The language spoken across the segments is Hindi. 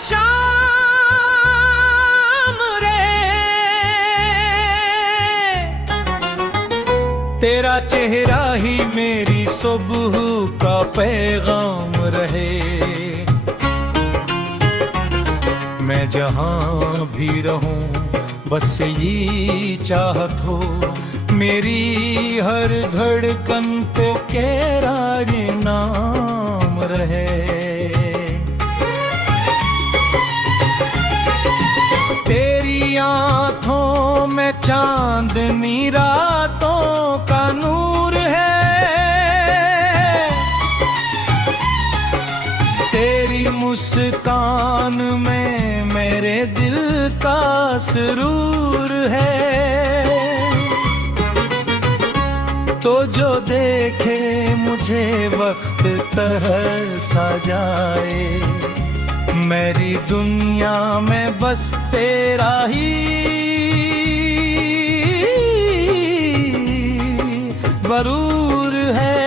शाम रे, तेरा चेहरा ही मेरी सुबह का पैगाम रहे। मैं जहां भी रहूं बस यही चाहत हो, मेरी हर धड़कन पे तेरा ये नाम रहे। तेरी आंखों में चांदनी रातों का नूर है, तेरी मुस्कान में मेरे दिल का सुरूर है। तो जो देखे मुझे वक्त तरसा जाए, मेरी दुनिया में बस तेरा ही वरूर है।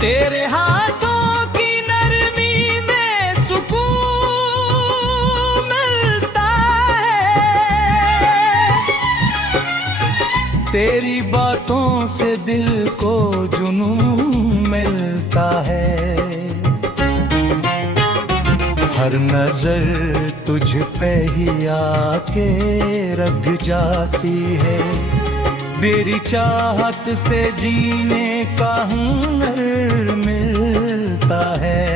तेरे हाथों की नरमी में सुकून मिलता है, तेरी बातों से दिल को जुनून मिलता है। हर नजर तुझ पे ही आके रख जाती है, मेरी चाहत से जीने का हुनर मिलता है।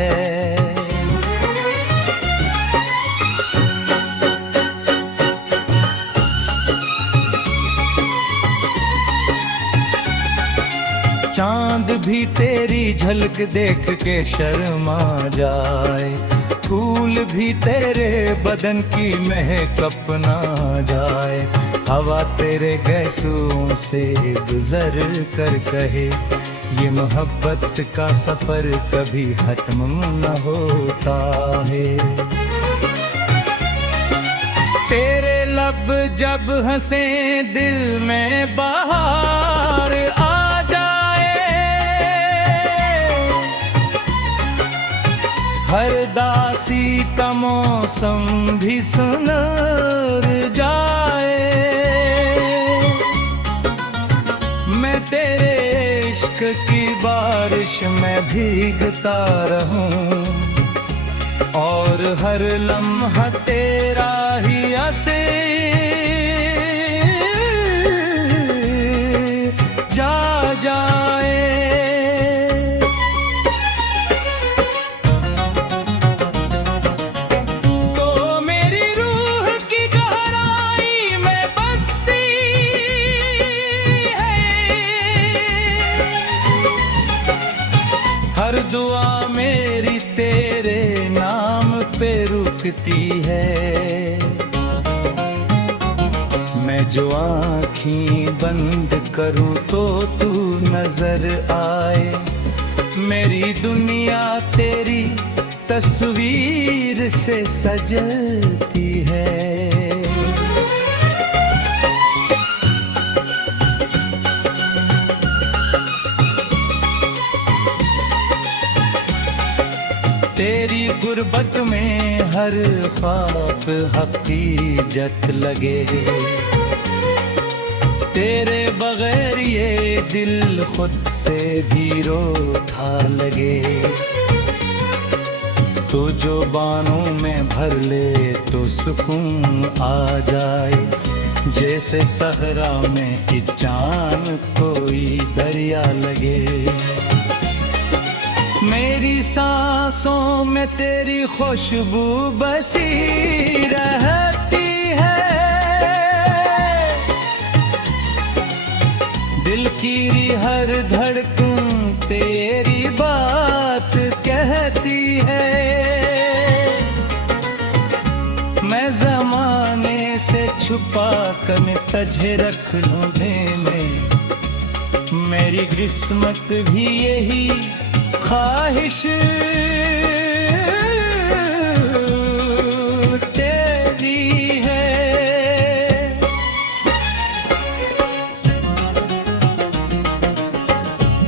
चांद भी तेरी झलक देख के शर्मा जाए, फूल भी तेरे बदन की महक अपना जाए। हवा तेरे गैसों से गुजर कर कहे, ये मोहब्बत का सफर कभी खत्म न होता है। तेरे लब जब हंसे दिल में बहार आ जाए, हर दासी का मौसम भी सुनर जाए। मैं तेरे इश्क की बारिश में भीगता रहूं, और हर लम्हा तेरा ही आसे जा जाए। तो मेरी रूह की गहराई में बसती है, हर दुआ मेरी तेरे नाम पे रुकती है। मैं जो आँखें बंद करूं तो तू नजर आए, मेरी दुनिया तेरी तस्वीर से सजती है। तेरी गुर्बत में हर ख्वाब हकीकत लगे, तेरे बगैर ये दिल खुद से भी रोता लगे। तो जो बानों में भर ले तो सुकून आ जाए, जैसे सहरा में कि चांद कोई दरिया लगे। मेरी सांसों में तेरी खुशबू बसी रहती है, दिल की हर धड़कन तेरी बात कहती है। मैं ज़माने से छुपा कर तुझे रख लूं में, मेरी किस्मत भी यही ख्वाहिश तेरी है।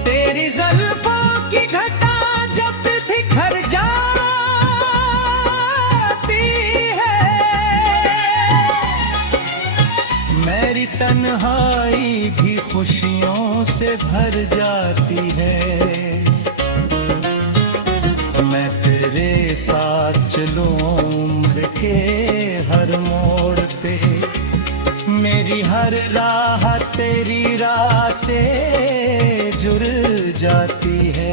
तेरी से भर जाती है। मैं तेरे साथ चलूं उम्र के हर मोड़ पे, मेरी हर राह तेरी राह से जुड़ जाती है।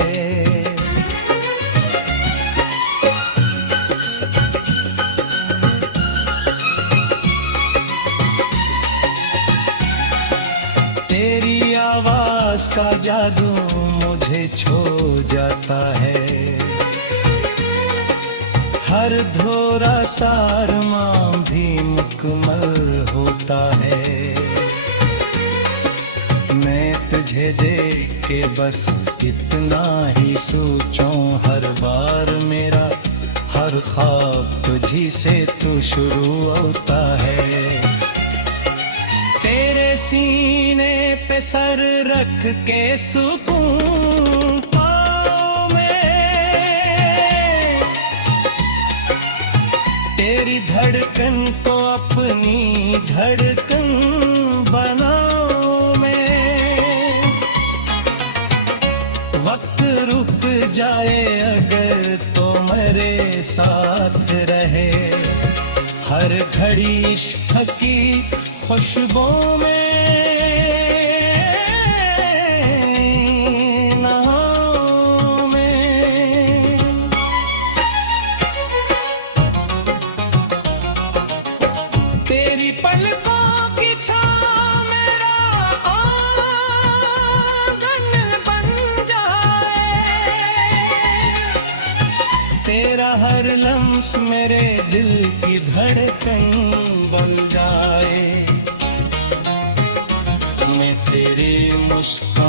तेरी आवाज का जादू मुझे छो जाता है, हर धोरा सारमा भी मुकम्मल होता है। मैं तुझे देख के बस इतना ही सोचूं हर बार, मेरा हर ख्वाब तुझी से तो शुरू होता है। तेरे सीने पे सर रख के सुकून पाऊं मैं, तेरी धड़कन को अपनी धड़कन बनाऊं मैं। वक्त रुक जाए अगर तो मेरे साथ रहे, हर घड़ी इश्क की खुशबू में नहाऊं मैं। तेरी पलकों की छाँव मेरा आंगन बन जाए, तेरा हर लम्स मेरे दिल की धड़कन बन जाए। मैं तेरी मुस्कान